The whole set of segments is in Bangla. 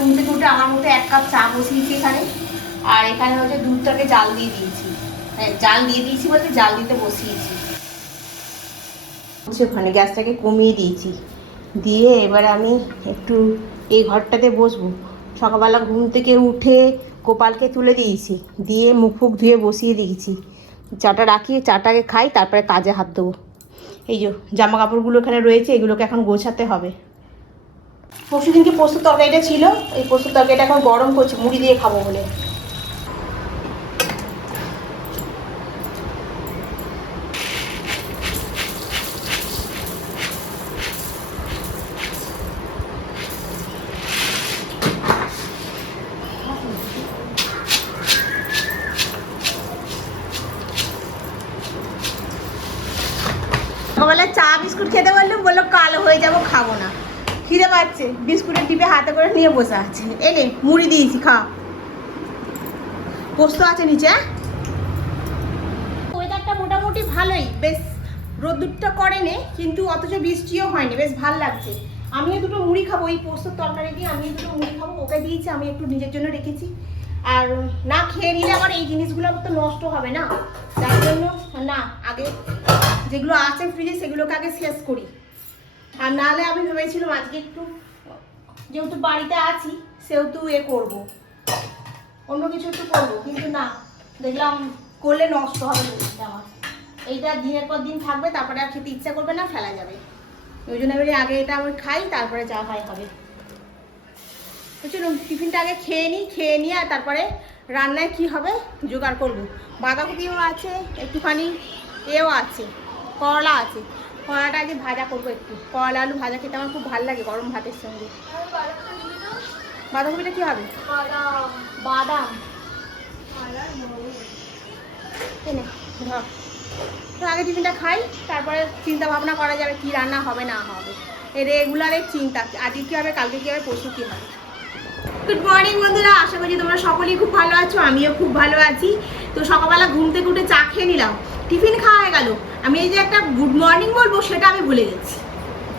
ঘুম থেকে উঠে আমার মতো এক কাপ চা বসিয়েছি এখানে। আর এখানে হচ্ছে দুধটাকে জাল দিয়ে দিয়েছি। হ্যাঁ, জাল দিয়ে দিয়েছি বলতে জাল দিতে বসিয়েছি। ওখানে গ্যাসটাকে কমিয়ে দিয়েছি। দিয়ে এবার আমি একটু এই ঘরটাতে বসবো। সকালবেলা ঘুম থেকে উঠে গোপালকে তুলে দিয়েছি। দিয়ে মুখ ধুয়ে বসিয়ে দিয়েছি। চাটা রাখি চাটাকে খাই তারপরে কাজে হাত দেবো। এই যে জামা কাপড়গুলো এখানে রয়েছে এগুলোকে এখন গোছাতে হবে। পরশু দিনকে পোস্ত তরকারিটা ছিল? এই পোস্ত তরকারিটা এখন গরম করছি, মুড়ি দিয়ে খাব বলে। সকালবেলা চা, বিস্কুট খেতে বললাম, বলল কালো হয়ে যাব, খাব না। খিদে পাচ্ছে, বিস্কুটের টিপে হাতে করে নিয়ে বসে আছে। এনে মুড়ি দিয়েছি, খা। পোস্ত আছে নিচে হ্যাঁ? ওয়েদারটা মোটামুটি ভালোই। বেশ, রোদ্দুরটা করেনি, কিন্তু অথচ বৃষ্টিও হয়নি। বেশ ভালো লাগছে। আমিও দুটো মুড়ি খাব, এই পোস্তর তরকারি দিয়ে আমি দুটো মুড়ি খাব, ওকে দিয়েছি, আমি একটু নিজের জন্য রেখেছি। আর না খেয়ে নিলে আবার এই জিনিসগুলো তো নষ্ট হবে না। তার জন্য না, আগে যেগুলো আছে ফ্রিজে সেগুলোকে আগে শেষ করি। আর নাহলে আমি ভেবেছিলাম আজকে একটু, যেহেতু বাড়িতে আছি, সেহেতু এ করব। অন্য কিছু একটু করব, কিন্তু না, দেখলাম করলে নষ্ট হবে আমার। এইটা দিনের পর দিন থাকবে, তারপরে আর খেতে ইচ্ছা করবে না, ফেলা যাবে। ওই জন্য আমি আগে এটা আমি খাই, তারপরে যা খাই হবে। তো টিফিনটা আগে খেয়ে নিই, খেয়ে নিয়ে আর তারপরে রান্নায় কি হবে জোগাড় করব। বাঁধাকপিও আছে, একটুখানি এও আছে, করলা আছে। করলাটা আগে ভাজা করব একটু। করলা আলু ভাজা খেতে আমার খুব ভালো লাগে গরম ভাতের সঙ্গে। বাঁধাকপিটা কি হবে? বাদাম। ধর। তো আগে টিফিনটা খাই তারপরে চিন্তা ভাবনা করা যাবে কি রান্না হবে না হবে। এই রেগুলারের চিন্তা আজকে কী হবে কালকে কী হবে পরশু কী হবে। গুড মর্নিং বন্ধুরা আশা করি তোমরা সকলেই খুব ভালো আছো আমিও খুব ভালো আছি। তো সকালবেলা ঘুম থেকে উঠে চা খেয়ে নিলাম। টিফিন খাওয়া হয়ে গেল। আমি এই যে একটা গুড মর্নিং বলব, সেটা আমি ভুলে গেছি।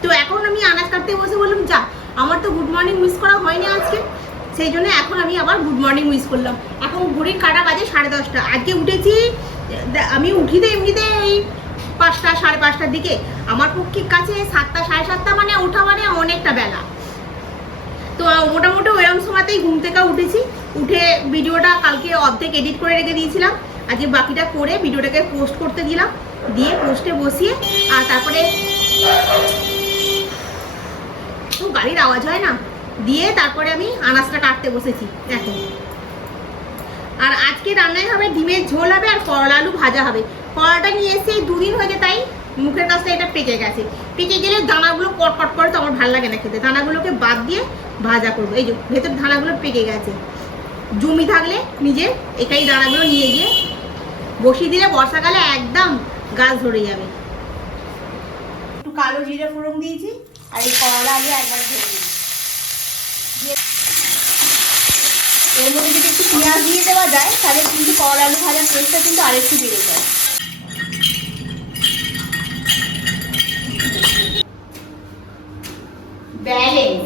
তো এখন আমি আনাজ কাটতে বসে বললাম, যা, আমার তো গুড মর্নিং মিস করা হয়নি আজকে। সেই জন্য এখন আমি আবার গুড মর্নিং মিস করলাম। এখন ঘড়ির কাটা বাজে সাড়ে দশটা। আজকে উঠেছি আমি উঠি তো এমনিতে এই পাঁচটা, সাড়ে পাঁচটার দিকে। আমার পক্ষে কাছে সাতটা, সাড়ে সাতটা মানে ওঠা মানে অনেকটা বেলা। তো মোটামুটি ওইরকম সময়তেই ঘুম থেকে উঠেছি। উঠে ভিডিওটা কালকে অর্ধেক এডিট করে রেখে দিয়েছিলাম। আজকে বাকিটা করে ভিডিওটাকে পোস্ট করতে দিলাম। দিয়ে পোস্টে বসিয়ে, আর তারপরে তো গাড়ির আওয়াজ হয় না? দিয়ে তারপরে আমি আনাজটা কাটতে বসেছি এখন আর আজকে রান্নায় হবে ডিমের ঝোল হবে আর করলা আলু ভাজা হবে। করলাটা নিয়ে এসে দুদিন হয়েছে তাই মুখের কাছে এটা পেকে গেছে। পেকে গেলে দানাগুলো কটকট করে তো আমার ভালো লাগে না খেতে। দানাগুলোকে বাদ দিয়ে ভাজা করব। এই যে ভেতর দানাগুলো পেকে গেছে। জমি থাকলে নিজে একাই দানাগুলো নিয়ে গিয়ে বসিয়ে দিলে বর্ষাকালে একদম গাছ ধরে যাবে। একটু কালো জিরে ফোড়ন দিয়েছি, আর এই করলা আলু একবার ধরে এর মধ্যে যদি একটু পেঁয়াজ দিয়ে দেওয়া যায়, তাহলে কিন্তু করলা আলু ভাজার টেস্টটা কিন্তু আরেকটু বেড়ে যায়। ব্যালেন্স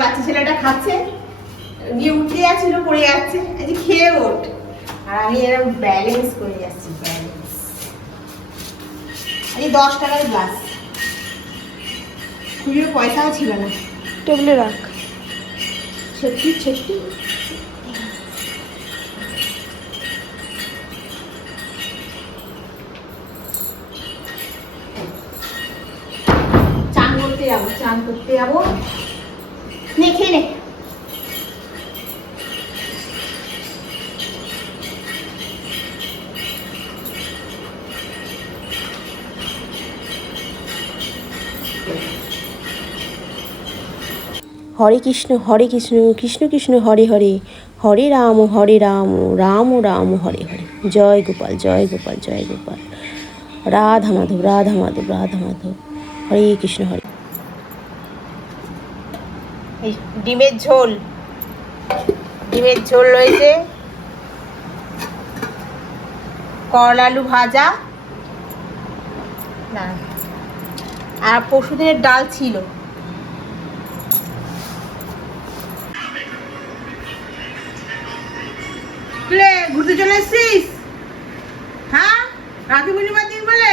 বাচ্চা ছেলেটা খাচ্ছে, গিয়ে উঠে যাচ্ছিল পড়ে যাচ্ছে খেয়ে ওঠ। আর আমি এরকম ব্যালেন্স করে যাচ্ছি ব্যালেন্স এই দশ টাকার গ্লাস খুচরো পয়সাও ছিল না। টেবিলে রাখ। সত্যি সত্যি? চান করতে যাব চান করতে যাব। হরে কৃষ্ণ হরে কৃষ্ণ কৃষ্ণ কৃষ্ণ, হরে হরে হরে রাম হরে রাম রাম রাম, হরে হরে। জয় গোপাল জয় গোপাল জয় গোপাল। রাধা মাধব রাধা মাধব রাধা মাধব। হরে কৃষ্ণ, হরে ডিমের ঝোল। ডিমের ঝোল রয়েছে। করলা আলু ভাজা। না। আর পশুদের ডাল ছিল। জন্য এসছিস? হ্যাঁ? রাখি পূর্ণিমার দিন বলে?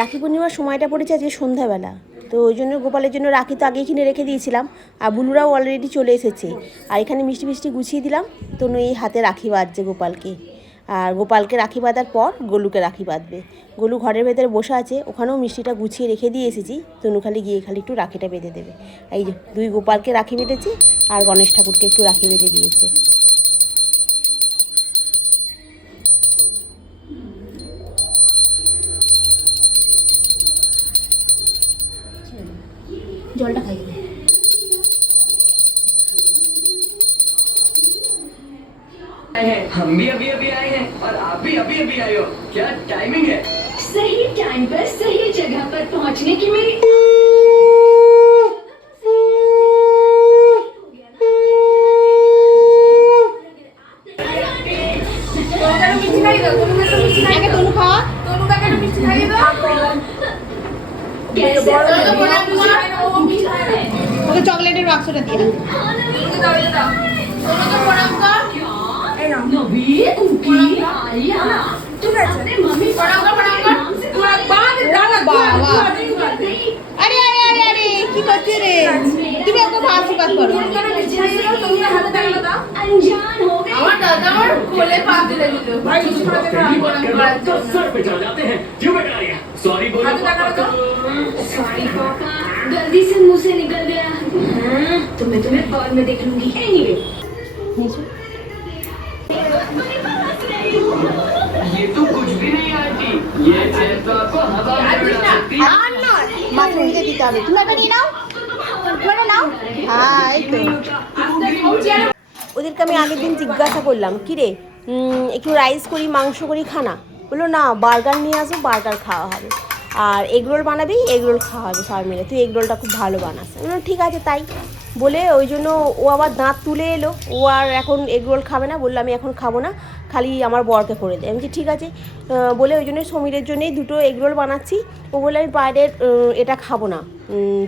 রাখি পূর্ণিমার সময়টা পড়েছে আজকে সন্ধ্যাবেলা। তো ওই জন্য গোপালের জন্য রাখি তো আগেই কিনে রেখে দিয়েছিলাম, আর বুলুরাও অলরেডি চলে এসেছে। আর এখানে মিষ্টি মিষ্টি গুছিয়ে দিলাম, তো এই হাতে রাখি বাঁধছে গোপালকে। আর গোপালকে রাখি বাঁধার পর গোলুকে রাখি বাঁধবে। গোলু ঘরের ভেতরে বসে আছে, ওখানেও মিষ্টিটা গুছিয়ে রেখে দিয়ে এসেছি। তনু খালি গিয়ে খালি একটু রাখিটা বেঁধে দেবে। এই যে, দুই গোপালকে রাখি বেঁধেছি আর গণেশ ঠাকুরকে একটু রাখি বেঁধে দিয়েছে। জলটা খাই। हैं। हम भी अभी अभी आए हैं और आप भी अभी अभी आए हो। क्या टाइमिंग है? सही टाइम पर सही जगह पर पहुँचने की मेरी चॉकलेट बॉक्स दिया খাওয়া कैसे ওকে চকলেটের বাক্সটা দিয়ে नवी उनकी आलिया तू अरे मम्मी বাবা আরে আরে আরে আরে কি করছে রে তুমি ওকে আশীর্বাদ করো अनजान हो गई पहली बात करना तो सर पे चढ़ जाते हैं क्यों बेटा रही सॉरी बोलो पापा को सॉरी पापा गलती से मुंह से निकल गया हाँ, तो मैं तुम्हें बाद में देख लूंगी एनीवे ये तो कुछ भी नहीं आंटी ये चेयर तो आपको हवा में उड़ा सकती है আর নয় মাথা নিতে দিতে হবে তুমি একটা নিয়ে নাও করে নাও হ্যাঁ এই তো ওদেরকে আমি আগের দিন জিজ্ঞাসা করলাম কি রে উম, একটু রাইস করি মাংস করি খানা বললো না বার্গার নিয়ে আসবো বার্গার খাওয়া হবে আর এগ রোল বানাবি এগ রোল খাওয়া হবে সবাই মিলে তুই এগ রোলটা খুব ভালো বানাস আমি বললাম, ঠিক আছে তাই বলে ওই জন্য ও আবার দাঁত তুলে এলো ও আর এখন এগ রোল খাবে না বললো আমি এখন খাবো না খালি আমার বরকে করে দেয়। আমি যে ঠিক আছে। বলে ওই জন্য সমীরের জন্যই দুটো এগরোল বানাচ্ছি। ও বলে আমি বাইরের এটা খাব না।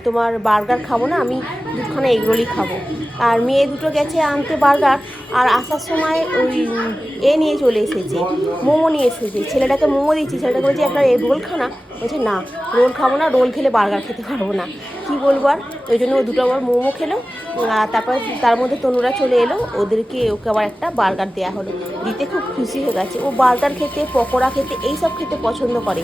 তোমার বার্গার খাব না, আমি দুখানা এগরোলই খাব। আর মেয়ে দুটো গেছে আনতে বার্গার, আর আসার সময় ওই এ নিয়ে চলে এসেছে, মোমো নিয়ে এসেছে। ছেলেটাকে মোমো দিচ্ছি, ছেলেটাকে বলছি, একটা এ রোল খানা বলছে, না, রোল খাব না, রোল খেলে বার্গার খেতে পারব না। কি বলব আর? ওই জন্য ও দুটো আবার মোমো খেলো, আর তারপর তার মধ্যে তনুরা চলে এলো, ওদেরকে, ওকে আবার একটা বার্গার দেওয়া হলো। দিতে খুব খুশি হয়ে গেছে। ও বার্গার খেতে, পকোড়া খেতে, এইসব খেতে পছন্দ করে।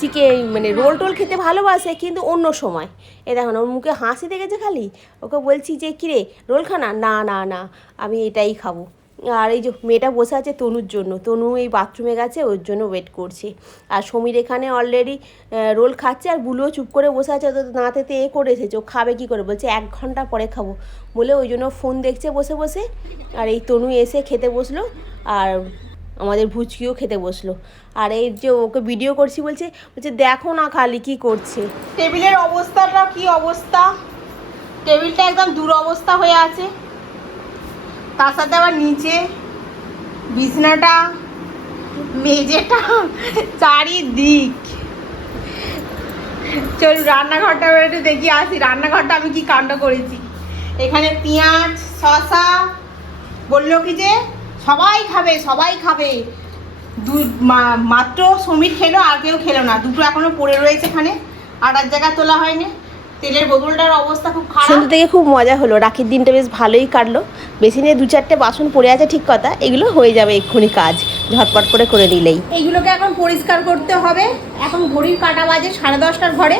চিকেন মানে রোল টোল খেতে ভালোবাসে কিন্তু অন্য সময়। এ দেখো না ওর মুখে হাসি দেখেছে খালি? ওকে বলছি যে, কিরে, রোল খানা না? না না আমি এটাই খাব। আর এই যে মেয়েটা বসে আছে তনুর জন্য। তনু এই বাথরুমে গেছে, ওর জন্য ওয়েট করছে। আর সমীর এখানে অলরেডি রোল খাচ্ছে আর বুলুও চুপ করে বসে আছে তো দাঁতেতে এ করে এসেছে। ও খাবে কী করে? বলছে, এক ঘণ্টা পরে খাব। বলে ওই জন্য ফোন দেখছে বসে বসে। আর এই তনু এসে খেতে বসল। আর আমাদের ভুচকিও খেতে বসল। আর এই যে ওকে ভিডিও করছি বলছে বলছে, দেখো না খালি কি করছে। টেবিলের অবস্থাটা কি অবস্থা? টেবিলটা একদম দুরবস্থা হয়ে আছে। তার সাথে আবার নিচে বিছনাটা, মেঝেটা, চারিদিক। চল, রান্নাঘরটা একটু দেখি, আসি। রান্নাঘরটা আমি কি কাণ্ড করেছি? এখানে পেঁয়াজ শশা বলল কি যে সবাই খাবে সবাই খাবে। দু মাত্র সমীর খেলো আর কেউ খেলো না। দুটো এখনও পড়ে রয়েছে এখানে। আর এক জায়গায় তোলা হয়নি। তেলের বোতলটার অবস্থা খুব খারাপ। সন্ধ্যে থেকে খুব মজা হলো। রাখির দিনটা বেশ ভালোই কাটলো। বেসিনে দু চারটে বাসন পড়ে আছে ঠিক কথা। এগুলো হয়ে যাবে এক্ষুনি কাজ। ঝটপট করে করে নিলেই। এইগুলোকে এখন পরিষ্কার করতে হবে। এখন ঘড়ির কাটা বাজে সাড়ে দশটার ঘরে।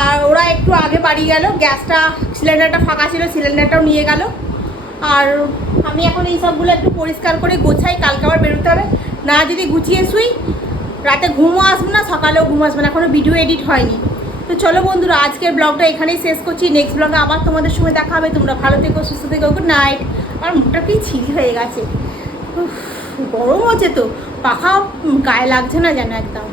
আর ওরা একটু আগে বাড়ি গেল। গ্যাসটা সিলিন্ডারটা ফাঁকা ছিল সিলিন্ডারটাও নিয়ে গেল। আর আমি এখন এই সবগুলো একটু পরিষ্কার করে গোছাই, কালকে আবার বেরোতে হবে। না যদি গুছিয়ে শুই, রাতে ঘুমও আসব না, সকালেও ঘুম আসব না এখনও ভিডিও এডিট হয়নি। তো চলো বন্ধুরা, আজকের ব্লগটা এখানেই শেষ করছি। নেক্সট ব্লগে আবার তোমাদের সময় দেখা হবে। তোমরা ভালো থেকো, সুস্থ থেকো গুড নাইট আর মুখটা কি ছিলি হয়ে গেছে। গরম হচ্ছে তো। পাখা গায়ে লাগছে না যেন একদম।